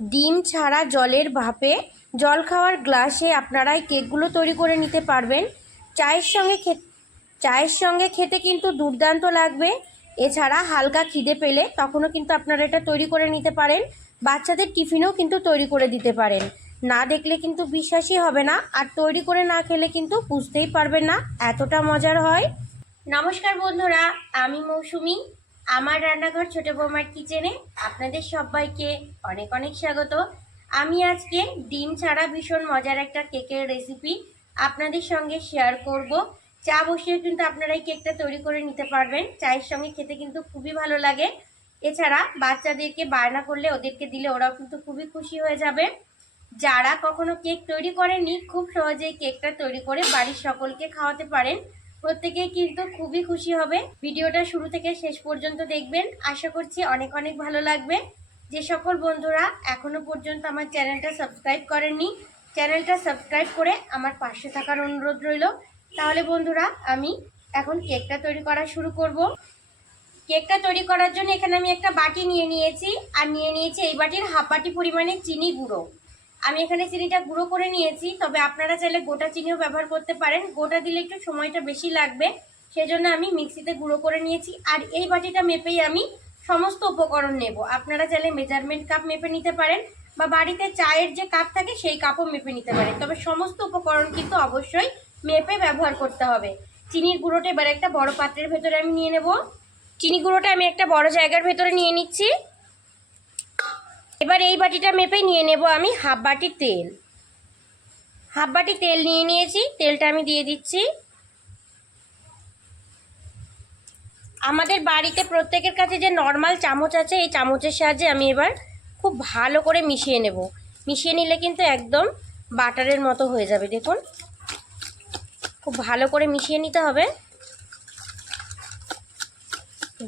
ডিম ছাড়া জলের ভাপে জল খাওয়ার গ্লাসে আপনারা এই কেকগুলো তৈরি করে নিতে পারবেন। চায়ের সঙ্গে খেতে কিন্তু দুর্দান্ত লাগবে। এছাড়া হালকা খিদে পেলে তখনও কিন্তু আপনারা এটা তৈরি করে নিতে পারেন। বাচ্চাদের টিফিনেও কিন্তু তৈরি করে দিতে পারেন। না দেখলে কিন্তু বিশ্বাসই হবে না, আর তৈরি করে না খেলে কিন্তু বুঝতেই পারবেন না এতটা মজার হয়। নমস্কার বন্ধুরা, আমি মৌসুমি। আমার রান্নাঘর ছোট বৌমার কিচেনে আপনাদের সবাইকে অনেক অনেক স্বাগত। আমি আজকে ডিম ছাড়া ভীষণ মজার একটা কেকের রেসিপি আপনাদের সঙ্গে শেয়ার করব। চা বসিয়ে কিন্তু আপনারা এই কেকটা তৈরি করে নিতে পারবেন। চায়ের সঙ্গে খেতে কিন্তু খুবই ভালো লাগে। এছাড়া বাচ্চাদেরকে বায়না করলে ওদেরকে দিলে ওরাও কিন্তু খুবই খুশি হয়ে যাবে। যারা কখনো কেক তৈরি করেননি, খুব সহজেই কেকটা তৈরি করে বাড়ির সকলকে খাওয়াতে পারেন। প্রত্যেকেই কিন্তু খুবই খুশি হবে। ভিডিওটা শুরু থেকে শেষ পর্যন্ত দেখবেন, আশা করছি অনেক অনেক ভালো লাগবে। যে সকল বন্ধুরা এখনো পর্যন্ত আমার চ্যানেলটা সাবস্ক্রাইব করেননি, চ্যানেলটা সাবস্ক্রাইব করে আমার পাশে থাকার অনুরোধ রইল। তাহলে বন্ধুরা, আমি এখন কেকটা তৈরি করা শুরু করব। কেকটা তৈরি করার জন্য এখানে আমি একটা বাটি নিয়ে নিয়েছি, আর নিয়ে নিয়েছি এই বাটির হাফ বাটি পরিমাণে চিনি গুঁড়ো। আমি এখানে চিনিটা গুঁড়ো করে নিয়েছি, তবে আপনারা চাইলে গোটা চিনিও ব্যবহার করতে পারেন। গোটা দিলে একটু সময়টা বেশি লাগবে, সেজন্য আমি মিক্সিতে গুঁড়ো করে নিয়েছি। আর এই বাটিটা মেপেই আমি সমস্ত উপকরণ নেব। আপনারা চাইলে মেজারমেন্ট কাপ মেপে নিতে পারেন, বা বাড়িতে চায়ের যে কাপ থাকে সেই কাপও মেপে নিতে পারেন। তবে সমস্ত উপকরণ কিন্তু অবশ্যই মেপে ব্যবহার করতে হবে। চিনির গুঁড়োটা এবার একটা বড় পাত্রের ভেতরে আমি নিয়ে নেব। চিনি গুঁড়োটা আমি একটা বড় জায়গার ভেতরে নিয়ে নিচ্ছি। এবার এই বাটিটা মেপে নিয়ে নেব আমি হাফ বাটি তেল। হাফ বাটি তেল নিয়ে নিয়েছি, তেলটা আমি দিয়ে দিচ্ছি। আমাদের বাড়িতে প্রত্যেকের কাছে যে নর্মাল চামচ আছে, এই চামচের সাহায্যে আমি এবার খুব ভালো করে মিশিয়ে নেব। মিশিয়ে নিলে কিন্তু একদম বাটারের মতো হয়ে যাবে। দেখুন, খুব ভালো করে মিশিয়ে নিতে হবে।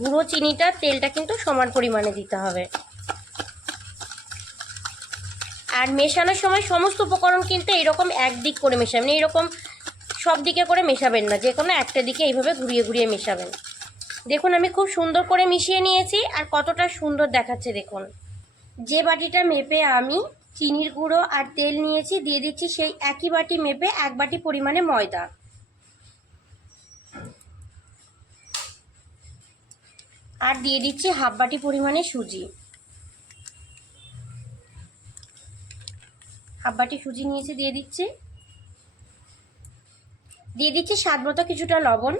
গুঁড়ো চিনিটা তেলটা কিন্তু সমান পরিমাণে দিতে হবে। আর মেশানোর সময় সমস্ত উপকরণ কিন্তু এরকম একদিক করে মেশাবেন, এরকম সব দিকে করে মেশাবেন না, যে কোনো একটা দিকে এইভাবে ঘুরিয়ে ঘুরিয়ে মেশাবেন। দেখুন, আমি খুব সুন্দর করে মিশিয়ে নিয়েছি, আর কতটা সুন্দর দেখাচ্ছে দেখুন। যে বাটিটা মেপে আমি চিনির গুঁড়ো আর তেল নিয়েছি, দিয়ে দিচ্ছি সেই একই বাটি মেপে এক বাটি পরিমাণে ময়দা। আর দিয়ে দিচ্ছি হাফ বাটি পরিমাণে সুজি। হাফ বাটি সুজি নিয়েছি, দিয়ে দিচ্ছি। দিয়ে দিচ্ছি স্বাদ মতো কিছুটা লবণ।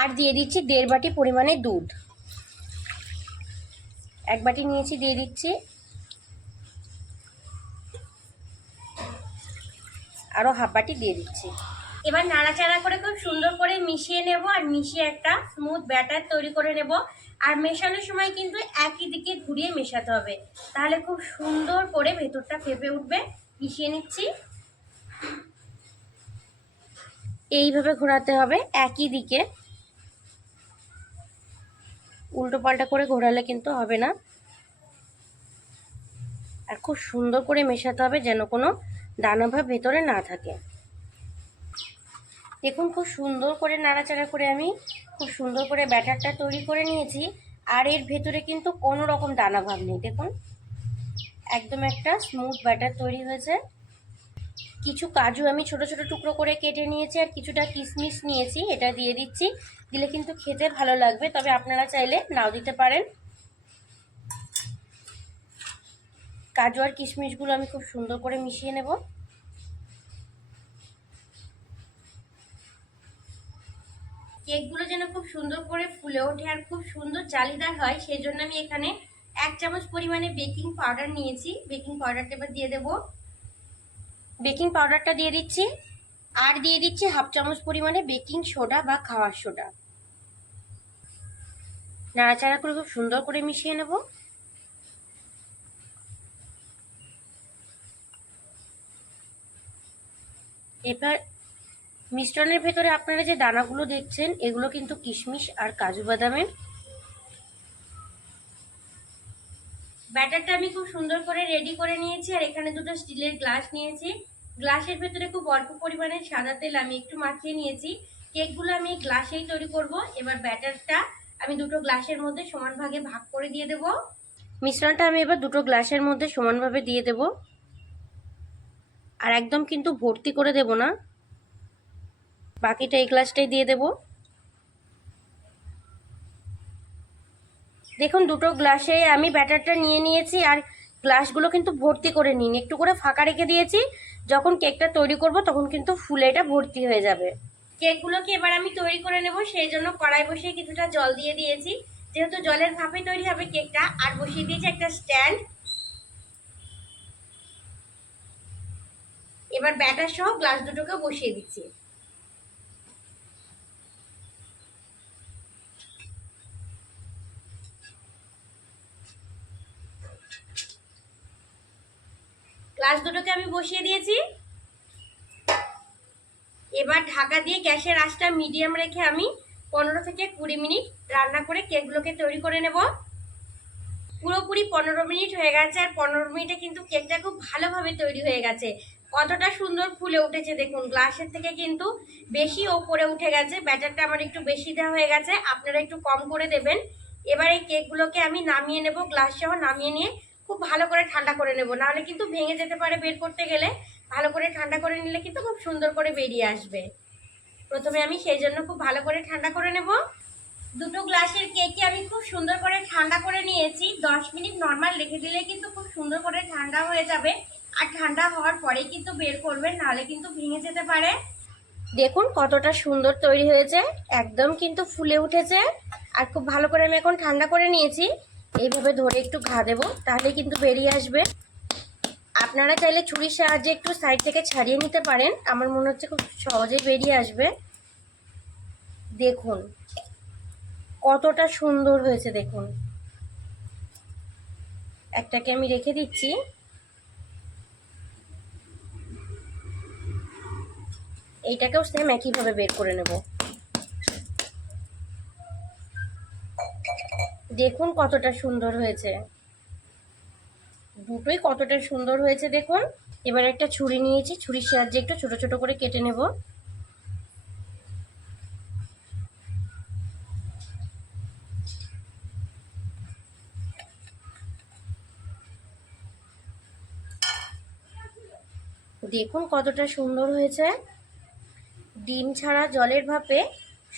আর দিয়ে দিচ্ছি 1.5 বাটি পরিমাণে দুধ। এক বাটি নিয়েছি, দিয়ে দিচ্ছি। আরও হাফ বাটি দিয়ে দিচ্ছি। এবার নাড়াচাড়া করে খুব সুন্দর করে মিশিয়ে নেব, আর মিশিয়ে একটা স্মুথ ব্যাটার তৈরি করে নেব। আর মেশানোর সময় কিন্তু একই দিকে ঘুরিয়ে মেশাতে হবে, তাহলে খুব সুন্দর করে ভেতরটা ফেপে উঠবে। মিশিয়ে নিচ্ছি। এইভাবে ঘোরাতে হবে একই দিকে, উল্টো পাল্টা করে ঘোরালে কিন্তু হবে না। আর খুব সুন্দর করে মেশাতে হবে, যেন কোনো দানা ভাব ভেতরে না থাকে। দেখুন, খুব সুন্দর করে নাড়াচাড়া করে আমি খুব সুন্দর করে ব্যাটারটা তৈরি করে নিয়েছি। আর এর ভেতরে কিন্তু কোনো রকম দানা ভাব নেই। দেখুন, একদম একটা স্মুথ ব্যাটার তৈরি হয়েছে। কিছু কাজু আমি ছোট ছোট টুকরো করে কেটে নিয়েছি, আর কিছুটা কিশমিশ নিয়েছি, এটা দিয়ে দিচ্ছি। দিলে কিন্তু খেতে ভালো লাগবে, তবে আপনারা চাইলে নাও দিতে পারেন। কাজু আর কিশমিশগুলো আমি খুব সুন্দর করে মিশিয়ে নেব। কেকগুলো যেন খুব সুন্দর করে ফুলে ওঠে আর খুব সুন্দর জালিদার হয়, সেই জন্য আমি এখানে 1 চামচ পরিমাণে বেকিং পাউডার নিয়েছি। বেকিং পাউডারটা এবার দিয়ে দেব। বেকিং পাউডারটা দিয়ে দিচ্ছি। আর দিয়ে দিচ্ছি হাফ চামচ পরিমাণে বেকিং সোডা বা খাওয়ার সোডা। নাড়াচাড়া করে খুব সুন্দর করে মিশিয়ে নেব। এবার মিশ্রণের ভেতরে আপনারা যে দানাগুলো দেখছেন, এগুলো কিন্তু কিশমিশ আর কাজু বাদামের। ব্যাটারটা আমি খুব সুন্দর করে রেডি করে নিয়েছি, আর এখানে দুটো স্টিলের গ্লাস নিয়েছি। গ্লাসের ভেতরে খুব অল্প পরিমাণে সাদা তেল আমি একটু মাখিয়ে নিয়েছি। কেকগুলো আমি গ্লাসেই তৈরি করব। এবার ব্যাটারটা আমি দুটো গ্লাসের মধ্যে সমান ভাগে ভাগ করে দিয়ে দেব। মিশ্রণটা আমি এবার দুটো গ্লাসের মধ্যে সমানভাবে দিয়ে দেব। আর একদম কিন্তু ভর্তি করে দেব না, বাকিটা এই গ্লাসটাই দিয়ে দেব। দেখুন দুটো গ্লাসে আমি ব্যাটারটা নিয়ে নিয়েছি, আর গ্লাসগুলো কিন্তু ভর্তি করে নিন, একটু করে ফাঁকা রেখে দিয়েছি। যখন কেকটা তৈরি করব তখন কিন্তু ফুলে এটা ভর্তি হয়ে যাবে। কেকগুলোকে এবার আমি তৈরি করে নেব, সেই জন্য কড়াই বসিয়ে কিছুটা জল দিয়ে দিয়েছি, যেহেতু জলের ভাপে তৈরি হবে কেকটা। আর বসিয়ে দিয়েছি একটা স্ট্যান্ড। এবার ব্যাটার সহ গ্লাস দুটোকে বসিয়ে দিচ্ছি। গ্লাস দুটোকে আমি বসিয়ে দিয়েছি। এবার ঢাকা দিয়ে গ্যাসের আঁচটা মিডিয়াম রেখে আমি 15 থেকে 20 মিনিট রান্না করে কেকগুলোকে তৈরি করে নেব। পুরোপুরি 15 মিনিট হয়ে গেছে, আর 15 মিনিটে কিন্তু কেকটা খুব ভালোভাবে তৈরি হয়ে গেছে। কতটা সুন্দর ফুলে উঠেছে দেখুন, গ্লাসের থেকে কিন্তু বেশি ওপরে উঠে গেছে। ব্যাটারটা আমার একটু বেশি দেওয়া হয়ে গেছে, আপনারা একটু কম করে দেবেন। এবার এই কেকগুলোকে আমি নামিয়ে নেব, গ্লাস সহ নামিয়ে নিয়ে খুব ভালো করে ঠান্ডা করে নেব, নাহলে কিন্তু ভেঙে যেতে পারে বের করতে গেলে। ভালো করে ঠান্ডা করে নিলে কিন্তু খুব সুন্দর করে বেরিয়ে আসবে। প্রথমে আমি সেই জন্য খুব ভালো করে ঠান্ডা করে নেব। দুটো গ্লাসের কেকই আমি খুব সুন্দর করে ঠান্ডা করে নিয়েছি। 10 মিনিট নর্মাল রেখে দিলে কিন্তু খুব সুন্দর করে ঠান্ডা হয়ে যাবে। আর ঠান্ডা হওয়ার পরেই কিন্তু বের করবেন, নাহলে কিন্তু ভেঙে যেতে পারে। দেখুন কতটা সুন্দর তৈরি হয়েছে, একদম কিন্তু ফুলে উঠেছে। আর খুব ভালো করে আমি এখন ঠান্ডা করে নিয়েছি। এইভাবে ধরে একটু ঘা দেবো, তাহলে কিন্তু বেরিয়ে আসবে। আপনারা চাইলে ছুরির সাহায্যে একটু সাইড থেকে ছাড়িয়ে নিতে পারেন, আমার মনে হচ্ছে খুব সহজেই বেরিয়ে আসবে। দেখুন কতটা সুন্দর হয়েছে দেখুন। একটাকে আমি রেখে দিচ্ছি। এইটাকেও সেম একইভাবে বের করে নেব। দেখুন কতটা সুন্দর হয়েছে, দুটোই কতটা সুন্দর হয়েছে দেখুন। এবার একটা ছুরি নিয়েছি, ছুরির সাহায্যে একটু ছোট ছোট করে কেটে নেব। দেখুন কতটা সুন্দর হয়েছে। ডিম ছাড়া জলের ভাপে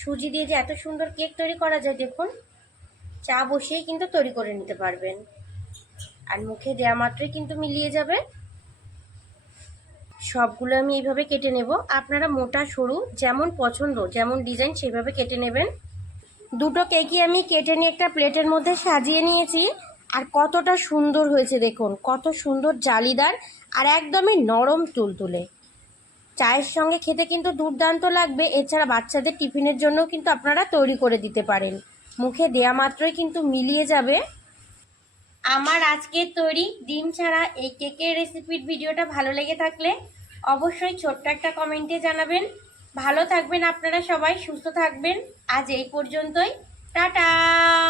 সুজি দিয়ে যে এত সুন্দর কেক তৈরি করা যায় দেখুন। চা বসিয়েই কিন্তু তৈরি করে নিতে পারবেন, আর মুখে দেওয়া মাত্রই কিন্তু মিলিয়ে যাবে। সবগুলো আমি এইভাবে কেটে নেব, আপনারা মোটা সরু যেমন পছন্দ যেমন ডিজাইন সেইভাবে কেটে নেবেন। দুটো কেকই আমি কেটে নিয়ে একটা প্লেটের মধ্যে সাজিয়ে নিয়েছি। আর কতটা সুন্দর হয়েছে দেখুন, কত সুন্দর জালিদার আর একদমই নরম তুলতুলে। চায়ের সঙ্গে খেতে কিন্তু দুর্দান্ত লাগবে। এছাড়া বাচ্চাদের টিফিনের জন্যও কিন্তু আপনারা তৈরি করে দিতে পারেন, মুখে দেয়া মাত্রই কিন্তু মিলিয়ে যাবে। আমার আজকের তৈরি ডিম ছাড়া এই কেকের রেসিপির ভিডিওটা ভালো লেগে থাকলে অবশ্যই ছোট্ট একটা কমেন্টে জানাবেন। ভালো থাকবেন আপনারা সবাই, সুস্থ থাকবেন। আজ এই পর্যন্তই, টাটা।